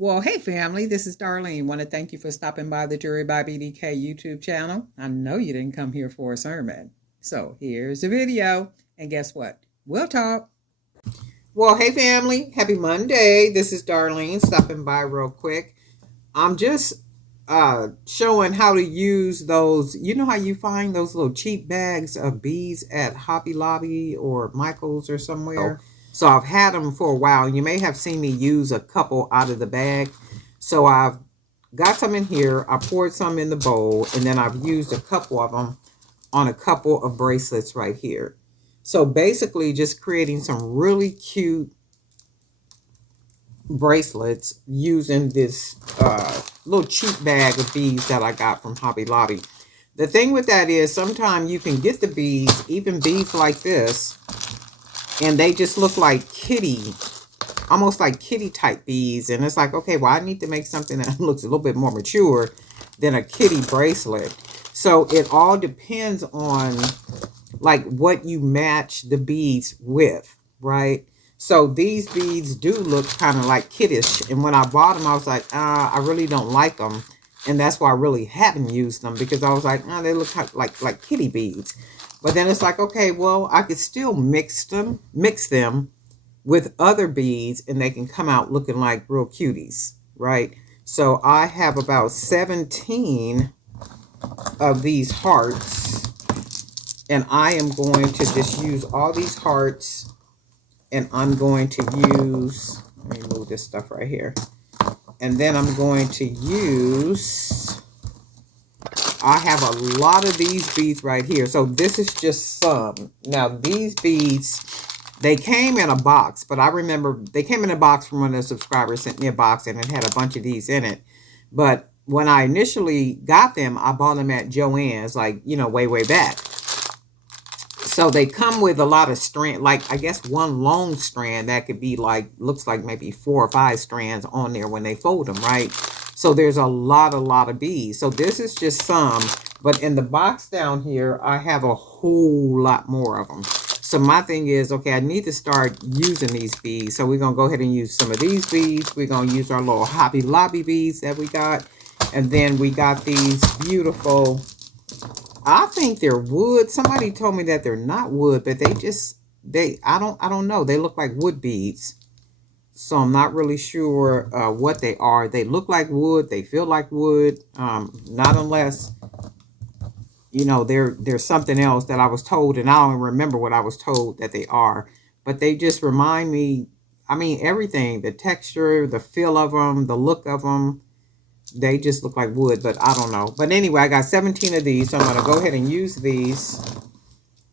Well, hey family, this is Darlene. Want to thank you for stopping by the Jury by BDK YouTube channel. I know you didn't come here for a sermon. So here's the video. And guess what? We'll talk. Well, hey family, happy Monday. This is Darlene stopping by real quick. I'm just showing how to use those. You know how you find those little cheap bags of beads at Hobby Lobby or Michael's or somewhere? So I've had them for a while. And you may have seen me use a couple out of the bag. So I've got some in here. I poured some in the bowl, and then I've used a couple of them on a couple of bracelets right here. So basically just creating some really cute bracelets using this little cheap bag of beads that I got from Hobby Lobby. The thing with that is sometimes you can get the beads, even beads like this, and they just look like kitty, almost like kitty type beads. And it's like, okay, well, I need to make something that looks a little bit more mature than a kitty bracelet. So it all depends on like what you match the beads with, right? So these beads do look kind of like kiddish. And when I bought them, I was like, I really don't like them. And that's why I really haven't used them, because I was like, they look like kitty beads. But then it's like, okay, well, I could still mix them with other beads and they can come out looking like real cuties, right? So I have about 17 of these hearts, and I am going to just use all these hearts, and I'm going to use, let me move this stuff right here. And then I'm going to use, I have a lot of these beads right here. So this is just some. Now these beads, they came in a box, but I remember they came in a box from one of the subscribers sent me a box, and it had a bunch of these in it. But when I initially got them, I bought them at Joann's, like, you know, way back. So they come with a lot of strand, like I guess one long strand that could be like, looks like maybe 4 or 5 strands on there when they fold them, right? So there's a lot of beads. So this is just some, but in the box down here, I have a whole lot more of them. So my thing is, okay, I need to start using these beads. So we're going to go ahead and use some of these beads. We're going to use our little Hobby Lobby beads that we got. And then we got these beautiful, I think they're wood. Somebody told me that they're not wood, but I don't know. They look like wood beads. So I'm not really sure what they are. They look like wood. They feel like wood. Not unless, you know, there's something else that I was told, and I don't even remember what I was told that they are. But they just remind me, I mean, everything, the texture, the feel of them, the look of them. They just look like wood, but I don't know. But anyway, I got 17 of these, so I'm going to go ahead and use these.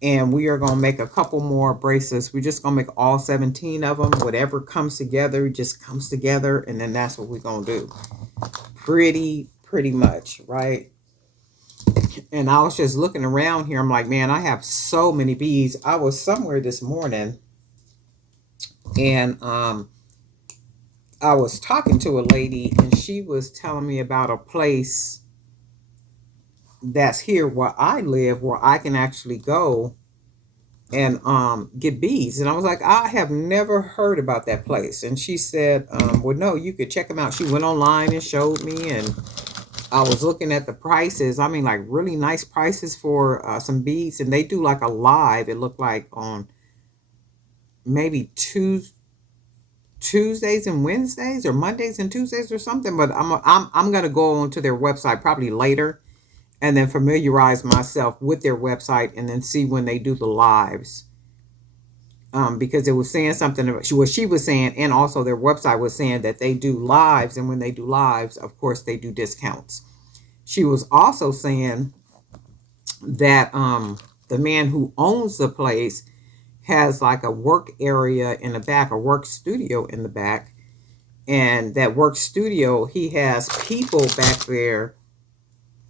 And we are going to make a couple more bracelets. We're just going to make all 17 of them. Whatever comes together, just comes together. And then that's what we're going to do. Pretty much, right? And I was just looking around here. I'm like, man, I have so many beads. I was somewhere this morning, and I was talking to a lady, and she was telling me about a place that's here where I live, where I can actually go and get beads. And I was like, I have never heard about that place. And she said, well, no, you could check them out. She went online and showed me, and I was looking at the prices. I mean, like really nice prices for some beads. And they do like a live, it looked like on maybe Tuesdays and Wednesdays, or Mondays and Tuesdays or something. But I'm gonna go onto their website probably later, and then familiarize myself with their website, and then see when they do the lives. Because it was saying something about what she was saying, and also their website was saying that they do lives, and when they do lives, of course, they do discounts. She was also saying that the man who owns the place has like a work area in the back, a work studio in the back. And that work studio, he has people back there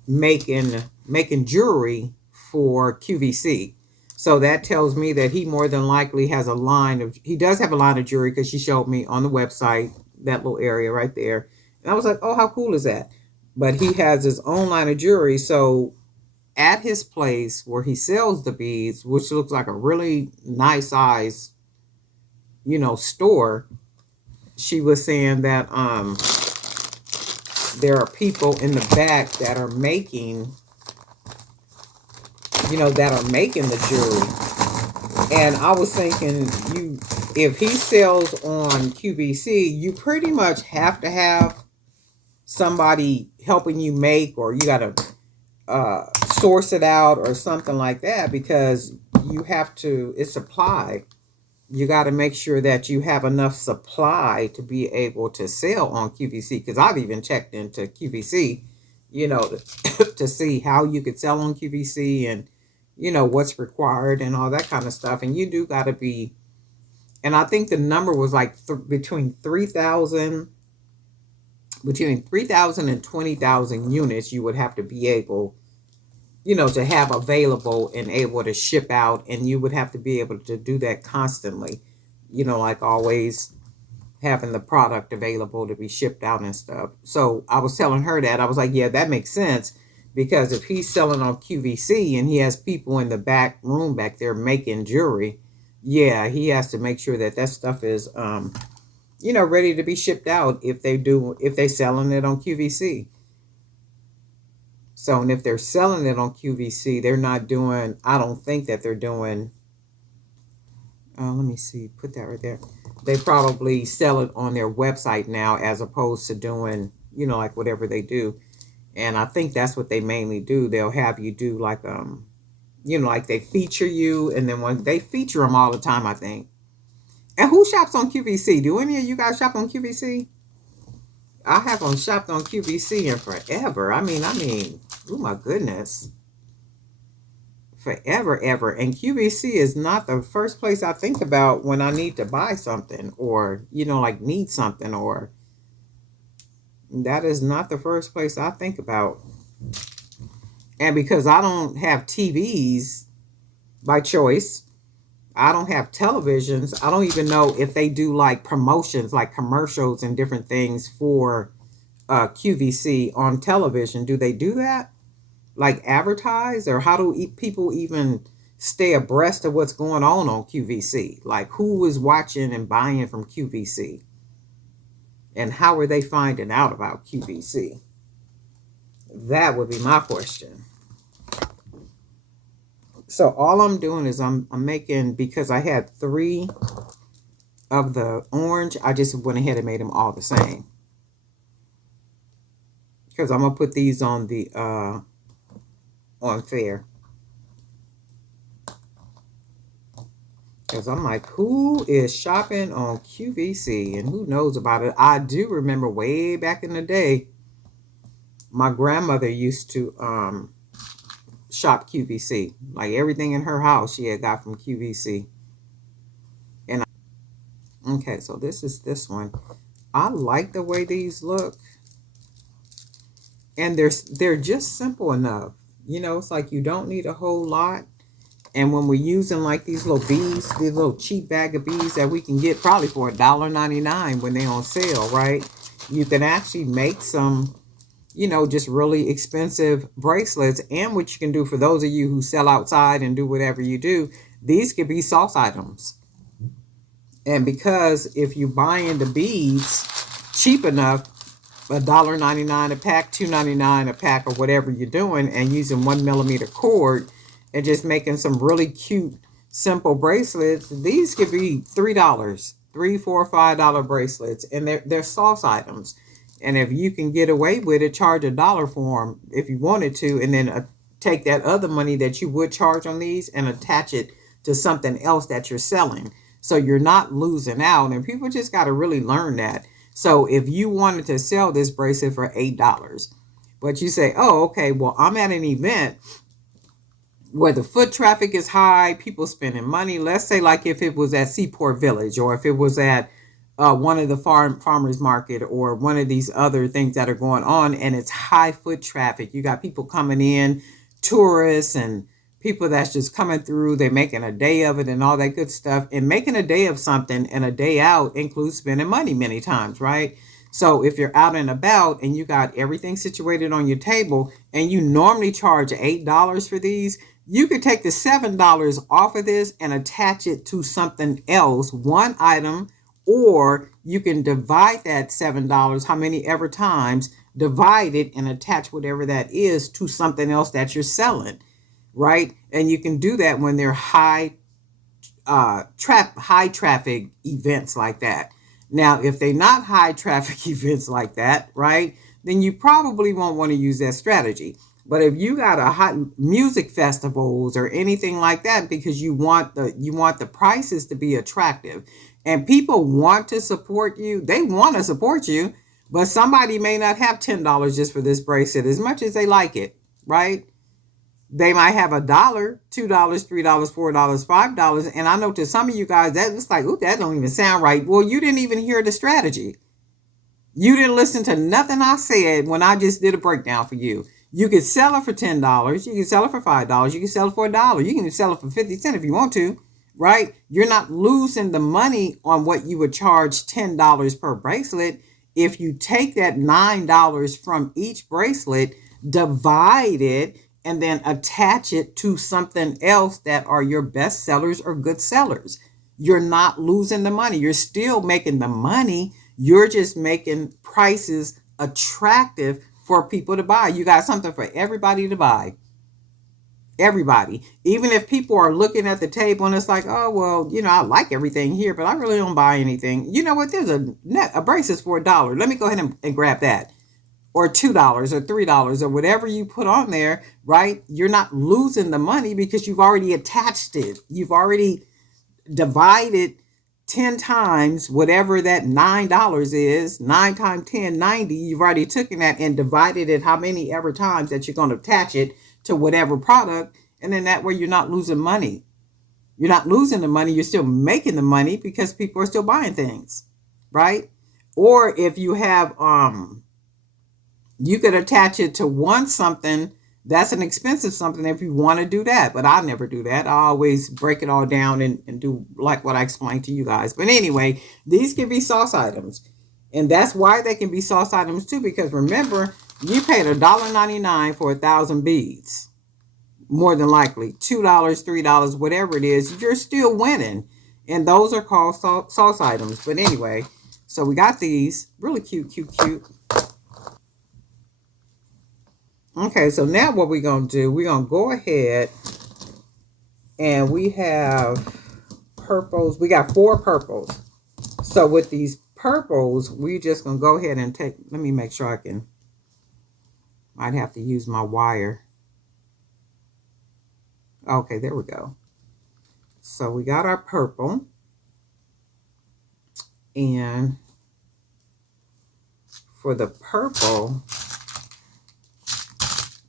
making jewelry for QVC. So that tells me that he more than likely has a line of, he does have a line of jewelry, because she showed me on the website, that little area right there. And I was like, oh, how cool is that? But he has his own line of jewelry. So at his place where he sells the beads, which looks like a really nice size, you know, store, she was saying that there are people in the back that are making, that are making the jewelry. And I was thinking, if he sells on QVC, you pretty much have to have somebody helping you make, or you got to source it out or something like that, because you have to, it's supply. You got to make sure that you have enough supply to be able to sell on QVC. Because I've even checked into QVC, to see how you could sell on QVC, and what's required and all that kind of stuff. And you do got to be, and I think the number was like between 3,000 and 20,000 units you would have to be able, to have available and able to ship out. And you would have to be able to do that constantly, like always having the product available to be shipped out and stuff. So I was telling her that. I was like, yeah, that makes sense, because if he's selling on QVC and he has people in the back room back there making jewelry, yeah, he has to make sure that that stuff is ready to be shipped out if they're selling it on QVC. So, and if they're selling it on QVC, they're not doing, I don't think that they're doing, let me see, put that right there. They probably sell it on their website now, as opposed to doing, like whatever they do. And I think that's what they mainly do. They'll have you do like, like they feature you, and then when they feature them all the time, I think. And who shops on QVC? Do any of you guys shop on QVC? I haven't shopped on QVC in forever. I mean, oh my goodness. Forever, ever. And QVC is not the first place I think about when I need to buy something, or, like need something, or that is not the first place I think about. And because I don't have TVs by choice, I don't have televisions, I don't even know if they do like promotions, like commercials and different things for QVC on television. Do they do that? Like advertise? Or how do people even stay abreast of what's going on QVC? Like who is watching and buying from QVC? And how are they finding out about QVC? That would be my question. So all I'm doing is I'm making, because I had 3 of the orange, I just went ahead and made them all the same. Because I'm going to put these on the, on fair. Because I'm like, who is shopping on QVC and who knows about it? I do remember way back in the day, my grandmother used to shop QVC. Like everything in her house she had got from QVC. And okay, so this is this one. I like the way these look. And they're just simple enough. It's like you don't need a whole lot. And when we're using like these little beads, these little cheap bag of beads that we can get probably for $1.99 when they're on sale, right? You can actually make some, just really expensive bracelets. And what you can do, for those of you who sell outside and do whatever you do, these could be sauce items. And because if you buy in the beads cheap enough, $1.99 a pack, $2.99 a pack, or whatever you're doing, and using 1mm cord and just making some really cute, simple bracelets, these could be $3, $3, $4, $5 bracelets, and they're sauce items. And if you can get away with it, charge $1 for them if you wanted to, and then take that other money that you would charge on these and attach it to something else that you're selling. So you're not losing out, and people just got to really learn that. So if you wanted to sell this bracelet for $8, but you say, oh, okay, well, I'm at an event where the foot traffic is high, people spending money. Let's say like if it was at Seaport Village, or if it was at one of the farmers market, or one of these other things that are going on, and it's high foot traffic. You got people coming in, tourists, and people that's just coming through. They're making a day of it and all that good stuff. And making a day of something and a day out includes spending money many times, right? So if you're out and about and you got everything situated on your table, and you normally charge $8 for these, you could take the $7 off of this and attach it to something else, one item, Or you can divide that $7, how many ever times, divide it and attach whatever that is to something else that you're selling, right? And you can do that when they're high traffic events like that. Now, if they're not high traffic events like that, right, then you probably won't want to use that strategy. But if you got a hot music festivals or anything like that, because you want the prices to be attractive, and people want to support you, they want to support you, but somebody may not have $10 just for this bracelet as much as they like it, right? They might have $1, $2, $3, $4, $5. And I know to some of you guys that it's like, ooh, that don't even sound right. Well, you didn't even hear the strategy. You didn't listen to nothing I said when I just did a breakdown for you. You could sell it for $10. You can sell it for $5. You can sell it for $1. You can sell it for 50 cents if you want to, right? You're not losing the money on what you would charge $10 per bracelet. If you take that $9 from each bracelet, divide it, and then attach it to something else that are your best sellers or good sellers. You're not losing the money. You're still making the money. You're just making prices attractive for people to buy. You got something for everybody to buy. Everybody. Even if people are looking at the table and it's like, oh, well, I like everything here, but I really don't buy anything. You know what? There's a bracelet for $1. Let me go ahead and grab that. Or $2 or $3 or whatever you put on there, right? You're not losing the money because you've already attached it. You've already divided 10 times whatever that $9 is. 9 times 10, 90. You've already taken that and divided it how many ever times that you're going to attach it to whatever product. And then that way you're not losing money. You're not losing the money. You're still making the money because people are still buying things, right? Or if you have, you could attach it to one something that's an expensive something if you want to do that. But I never do that. I always break it all down and do like what I explained to you guys. But anyway, these can be sauce items. And that's why they can be sauce items too. Because remember, you paid $1.99 for 1,000 beads. More than likely. $2, $3, whatever it is, you're still winning. And those are called sauce items. But anyway, so we got these. Really cute, cute, cute. Okay, so now what we're going to do, we're going to go ahead and we have purples. We got 4 purples. So with these purples, we're just going to go ahead and take, let me make sure might have to use my wire. Okay, there we go. So we got our purple. And for the purple,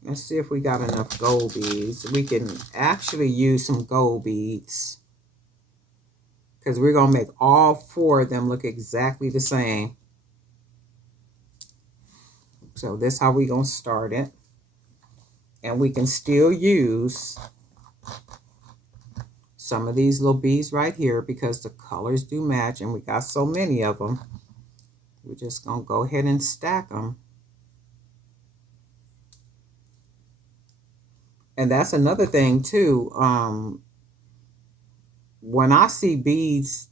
let's see if we got enough gold beads. We can actually use some gold beads because we're going to make all 4 of them look exactly the same. So this is how we're going to start it. And we can still use some of these little beads right here because the colors do match and we got so many of them. We're just going to go ahead and stack them. And that's another thing too. When I see beads,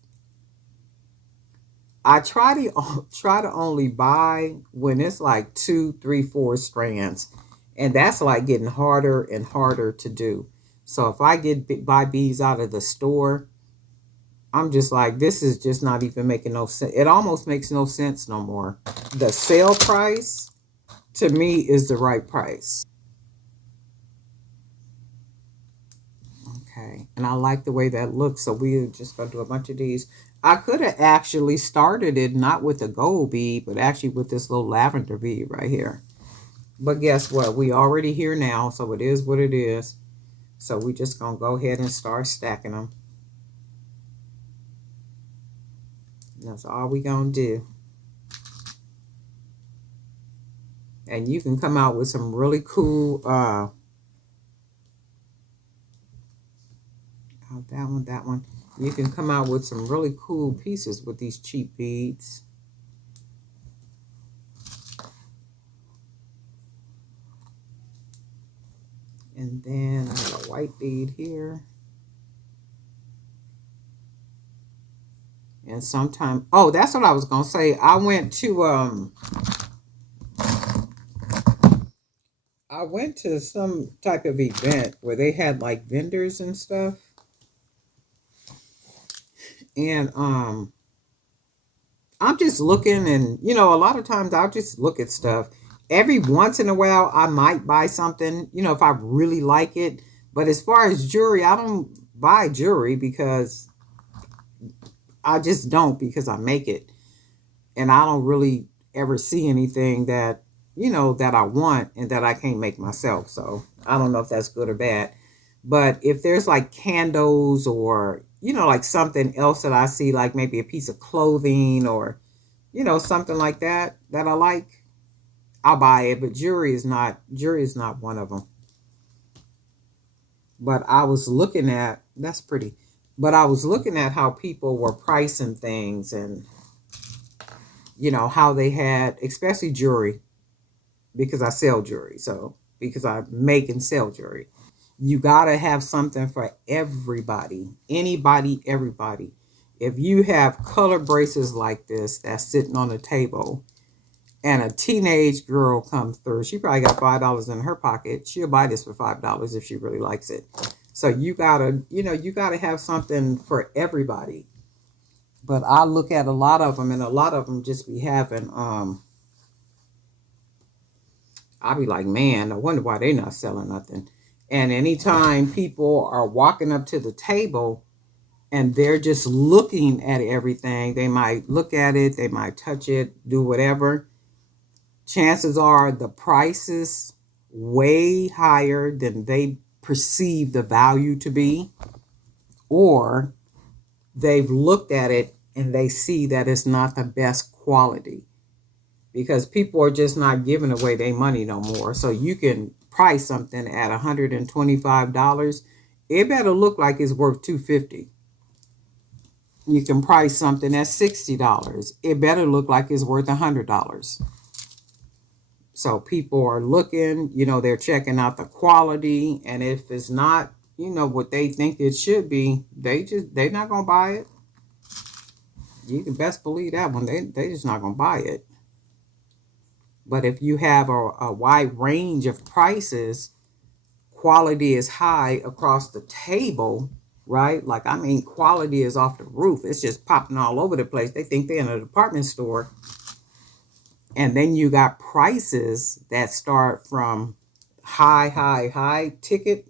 I try to only buy when it's like 2, 3, 4 strands, and that's like getting harder and harder to do. So if I buy beads out of the store, I'm just like, this is just not even making no sense. It almost makes no sense no more. The sale price to me is the right price. Okay, and I like the way that looks, so we're just going to do a bunch of these. I could have actually started it not with a gold bead, but actually with this little lavender bead right here. But guess what? We already here now, so it is what it is. So we're just going to go ahead and start stacking them. That's all we're going to do. And you can come out with some really cool, that one. You can come out with some really cool pieces with these cheap beads. And then I got a white bead here. And sometimes, oh, that's what I was gonna say. I went to some type of event where they had like vendors and stuff. And I'm just looking, and a lot of times I'll just look at stuff. Every once in a while I might buy something, if I really like it. But as far as jewelry, I don't buy jewelry because I just don't, because I make it. And I don't really ever see anything that, that I want and that I can't make myself. So I don't know if that's good or bad. But if there's like candles or, like something else that I see, like maybe a piece of clothing or, something like that I like, I'll buy it. But jewelry is not one of them. But I was looking at, that's pretty. But I was looking at how people were pricing things, and how they had, especially jewelry, because I sell jewelry. So, because I make and sell jewelry, you got to have something for everybody, anybody, everybody. If you have color bracelets like this that's sitting on the table, and a teenage girl comes through, she probably got $5 in her pocket. She'll buy this for $5 if she really likes it. So you gotta have something for everybody. But I look at a lot of them, and a lot of them just be having I'll be like, man, I wonder why they're not selling nothing. And anytime people are walking up to the table and they're just looking at everything, they might look at it, they might touch it, do whatever. Chances are the price is way higher than they perceive the value to be, or they've looked at it and they see that it's not the best quality, because people are just not giving away their money no more. So you can price something at $125. It better look like it's worth $250. You can price something at $60. It better look like it's worth $100. So people are looking, they're checking out the quality, and if it's not, what they think it should be, they're not gonna buy it. You can best believe that one. They just not gonna buy it. But if you have a wide range of prices, quality is high across the table, right? Like, I mean, quality is off the roof. It's just popping all over the place. They think they're in a department store. And then you got prices that start from high ticket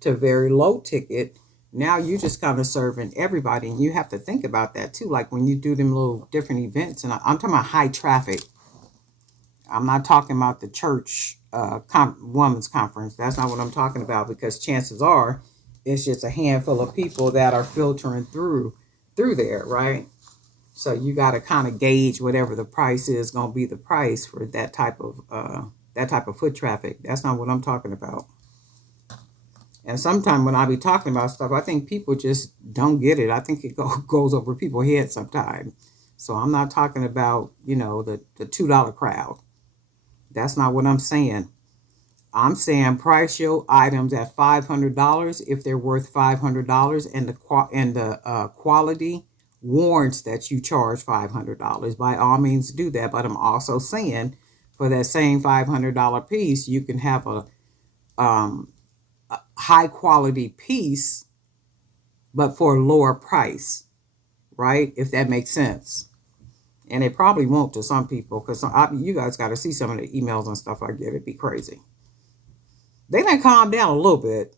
to very low ticket. Now you just kind of serving everybody. And you have to think about that too. Like when you do them little different events, and I'm talking about high traffic. I'm not talking about the church women's conference. That's not what I'm talking about, because chances are it's just a handful of people that are filtering through there, right? So you got to kind of gauge whatever the price is going to be the price for that type of foot traffic. That's not what I'm talking about. And sometimes when I be talking about stuff, I think people just don't get it. I think it goes over people's heads sometimes. So I'm not talking about the $2 crowd. That's not what I'm saying. I'm saying price your items at $500 if they're worth $500, and the quality warrants that you charge $500. By all means, do that. But I'm also saying, for that same $500 piece, you can have a high quality piece, but for a lower price, right? If that makes sense. And it probably won't to some people, because you guys got to see some of the emails and stuff I get. It'd be crazy. They done calm down a little bit.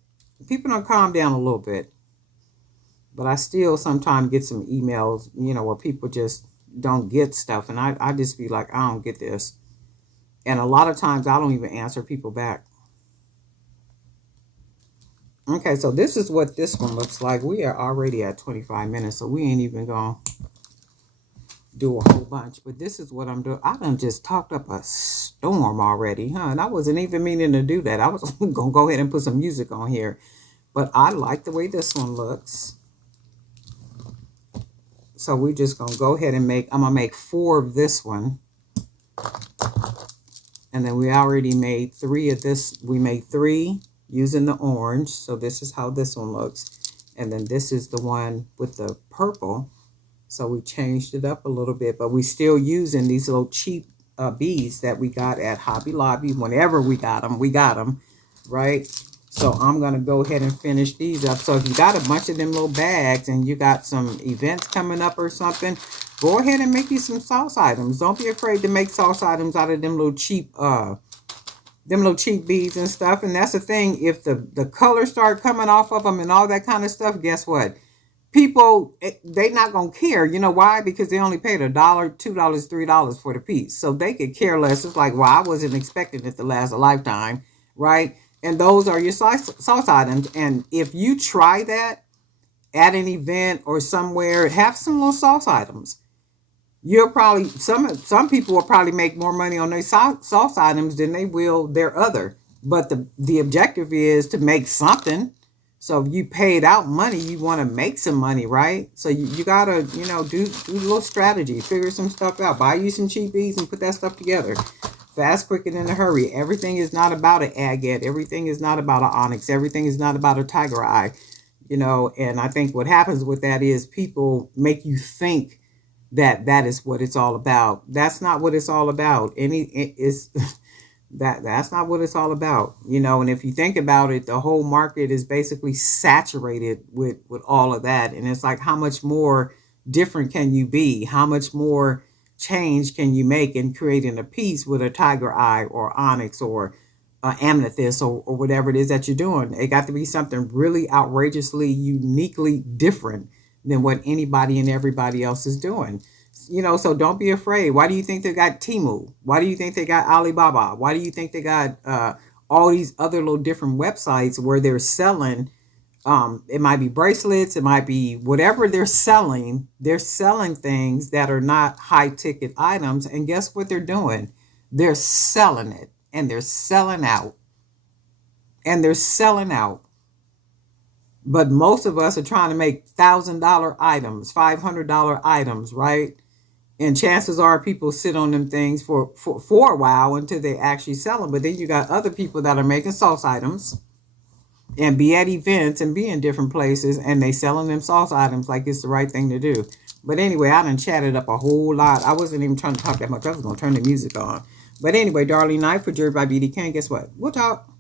People don't calm down a little bit. But I still sometimes get some emails, where people just don't get stuff. And I just be like, I don't get this. And a lot of times I don't even answer people back. Okay, so this is what this one looks like. We are already at 25 minutes, so we ain't even going to do a whole bunch. But this is what I'm doing. I done just talked up a storm already, huh? And I wasn't even meaning to do that. I was going to go ahead and put some music on here. But I like the way this one looks. So we're just going to go ahead and I'm going to make 4 of this one. And then we already made 3 of this. We made 3 using the orange. So this is how this one looks. And then this is the one with the purple. So we changed it up a little bit, but we still using these little cheap beads that we got at Hobby Lobby. Whenever we got them, right? So I'm going to go ahead and finish these up. So if you got a bunch of them little bags and you got some events coming up or something, go ahead and make you some sauce items. Don't be afraid to make sauce items out of them little cheap beads and stuff. And that's the thing. If the colors start coming off of them and all that kind of stuff, guess what? People, they not gonna care. You know why? Because they only paid $1, $2, $3 for the piece, so they could care less. It's like, well, I wasn't expecting it to last a lifetime, right? And those are your sauce items. And if you try that at an event or somewhere, have some little sauce items. You'll probably some people will probably make more money on their sauce items than they will their other. But the objective is to make something. So if you paid out money, you want to make some money, right? So you gotta, do a little strategy, figure some stuff out, buy you some cheap beads and put that stuff together. Fast, quick, and in a hurry. Everything is not about an agate. Everything is not about an onyx. Everything is not about a tiger eye. And I think what happens with that is people make you think that is what it's all about. That's not what it's all about. It's that's not what it's all about. And if you think about it, the whole market is basically saturated with all of that. And it's like, how much more different can you be? How much more change can you make in creating a piece with a tiger eye or onyx or amethyst or whatever it is that you're doing? It got to be something really outrageously, uniquely different than what anybody and everybody else is doing. So don't be afraid. Why do you think they got Temu? Why do you think they got Alibaba? Why do you think they got all these other little different websites where they're selling? It might be bracelets, it might be whatever they're selling. They're selling things that are not high ticket items. And guess what they're doing? They're selling it, and they're selling out. And they're selling out. But most of us are trying to make $1,000 items, $500 items, right? And chances are people sit on them things for a while until they actually sell them. But then you got other people that are making sauce items and be at events and be in different places, and they selling them sauce items like it's the right thing to do. But anyway, I done chatted up a whole lot. I wasn't even trying to talk that much. I was going to turn the music on. But anyway, Darling Night for Jerry by BD King. Guess what? We'll talk.